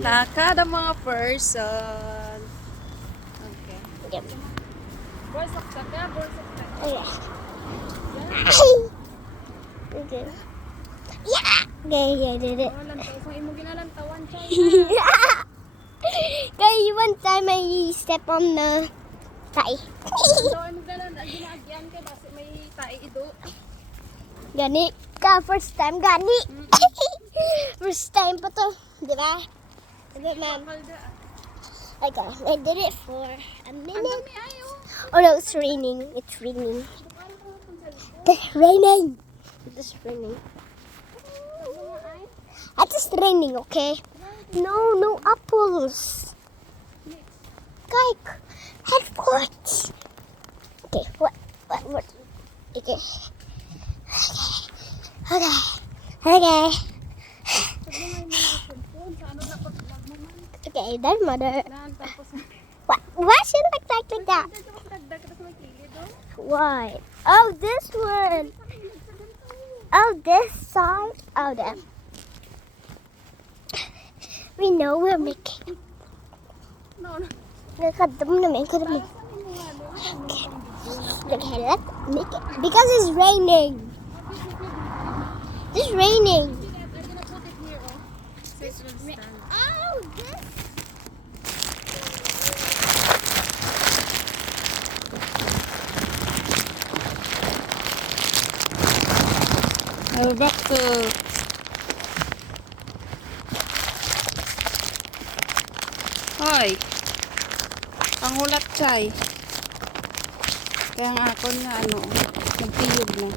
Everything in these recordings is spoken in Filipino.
Nakada mga person. Okay. Yep. Borsak ka kaya, borsak ka. Okay. Okay. Yeah! Okay, I did it. Oh, lantaw. Kung imo ginalantawan siya. Guys, one time I step on the thigh. Lantaw, imo ginaagyan ka. Basi may tae ido. Gani ka, first time gani. First time pa to, di ba? Diba, ma'am? Kalda. Okay, I did it for a Ang minute. dami ayo. Oh no, it's raining. It's raining. It's raining. It's raining. It's just raining, okay? No, no apples. Kike, headphones. Okay, what? Okay. Okay. Okay. Okay, then mother. Why should I like that? Why? Oh, this one. Oh, this side. Oh, there. We know we're making. Nakadam naman, kadam. Okay, let's make it. Because it's raining. It's raining. Oh, this. Back to. Hoy. Pangulat chay. Kaya ang akon nga nagtiyog na.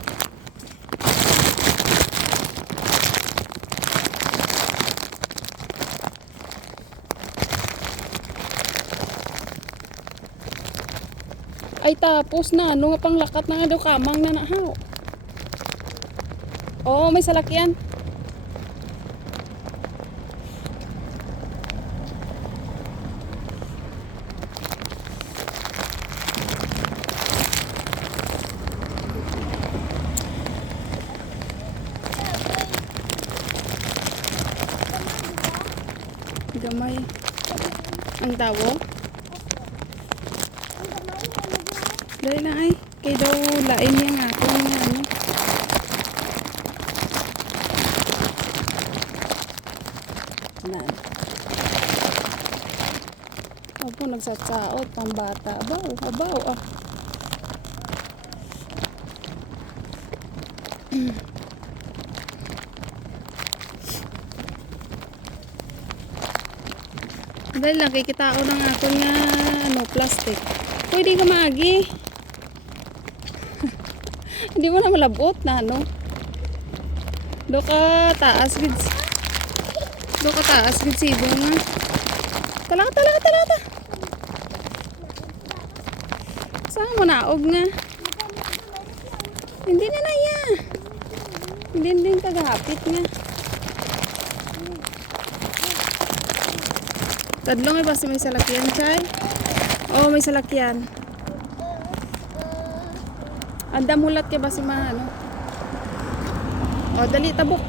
Ay tapos na, nga panglakat na nga daw kamang na nahaw. Oo, may salakyan. Gamay. Ang tawo? Dali na ay. Kaya daw lain niya nga kung Nan. Opo, nagsatsaot pang bata. Abaw, ah. Dahil nakikita ko ng ako nga plastic. Pwede ka maagi. Hindi mo na malabot na Do ka taas gid. Do ka taas gid sibo nga. Talata. Saan mo naog nga? Hindi na naya. Hindi kagahapit nga. Tadlong ay basta may salakyan, chay. Oo, may salakyan. Anda mulat kay basta O, dali, tabok.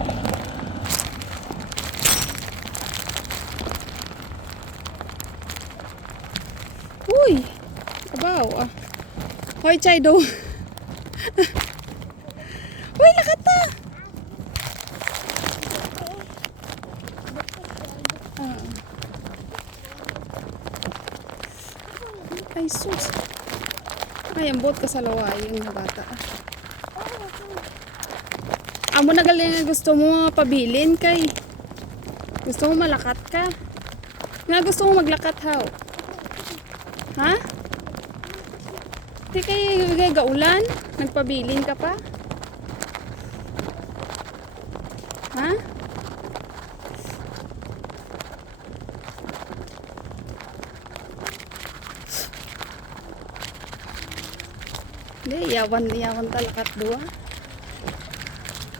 Uy! Abaw, ah. Hoy, chay do. Uy, lakat na! Ay, sus. Ay, ang bot ka sa laway yung bata. Amo na galing gusto mo pabilin kay. Gusto mo malakat ka. Nga gusto mo maglakat how? Ha? Di kay gaulan? Nagpabilin ka pa? Ha? Hindi, yawan talakat doa.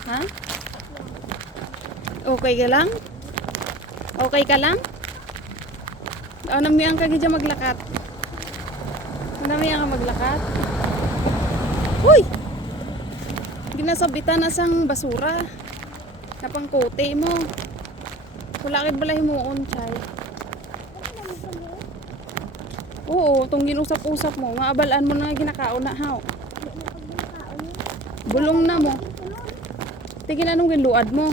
Ha? Okay ka lang? Okay ka lang? Namiyang ka gidya maglakat. Namiyang ka maglakat. Uy! Ginasabitan na sang basura. Napang kote mo. Wala kay balay mo on chay. Oo, tong ginusap-usap mo, maabalaan mo na nga ginakaon na haw. Bulong na mo. Tigin anong giluad mo.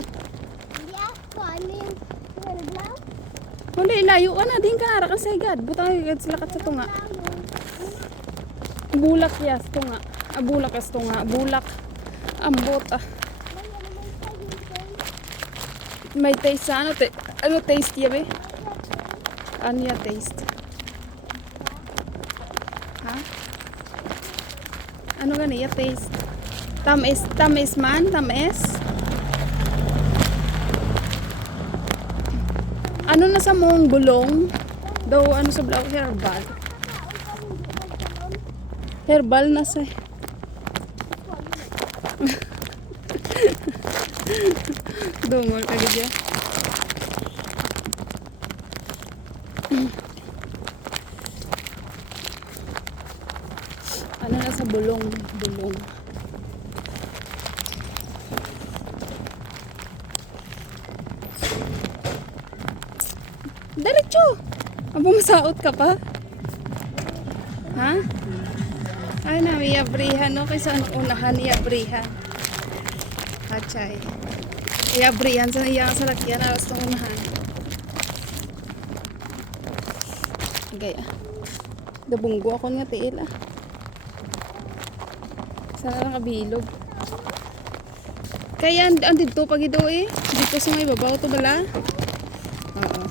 Hindi ako. Ano yung naglaw? Hindi, layo ka na. Din ka nara ka sa higad. Butang higad sila kat sa tunga. Bulak yas tunga. Bulak yas tunga. Bulak. Ambot ah. May taste sa ano? Ano taste ya be? Ano ya taste? Ha? Ano gani ya taste? Tamis man? Tamis? Ano na sa mong bulong? Daw ano sa blaw herbal. Herbal na sa. Dungol ka gidya. Ano na sa bulong? Bulong. Diretso! Abo masaot ka pa? Ha? Ay na, may abrihan no? Kaysa unahan ni abrihan. Hachay. Iabrihan sa iyang salakyan na gusto unahan. Gaya. Dabunggo ako nga tiil ah. Sana lang kabilog. Kaya andito pag ito eh. Dito sa may babaw to bala. Oo.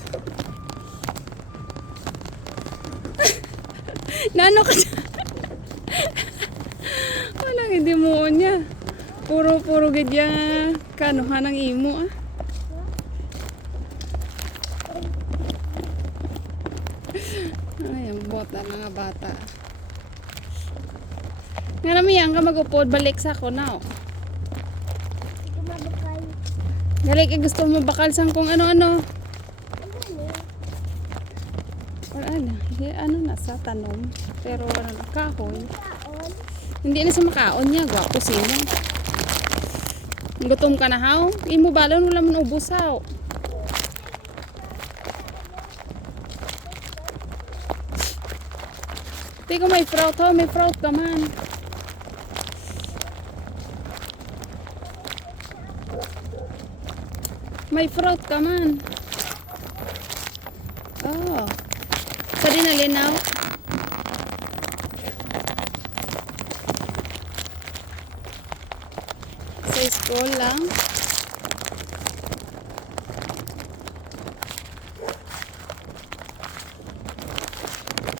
Nano ka dyan? Walang hindi mo niya. Puro gadya kanuhan ng imo ah. Ay, ang bota mga bata. Nga naman yan ka mag-upod, balik sa ako na oh. Hindi ko mabakal. Galik, gusto mo bakal sang kung ano-ano. Wala na, ano na sa tanom. Pero ano na, kahoy. Kaon. Hindi na sa makaon niya, gwapo sino. Gutom ka na haw? Imo balon wala man ubos haw. Tiko may fruit haw, may fruit ka man. May fruit ka man. Oh. Sa dinalinaw. Sa school lang.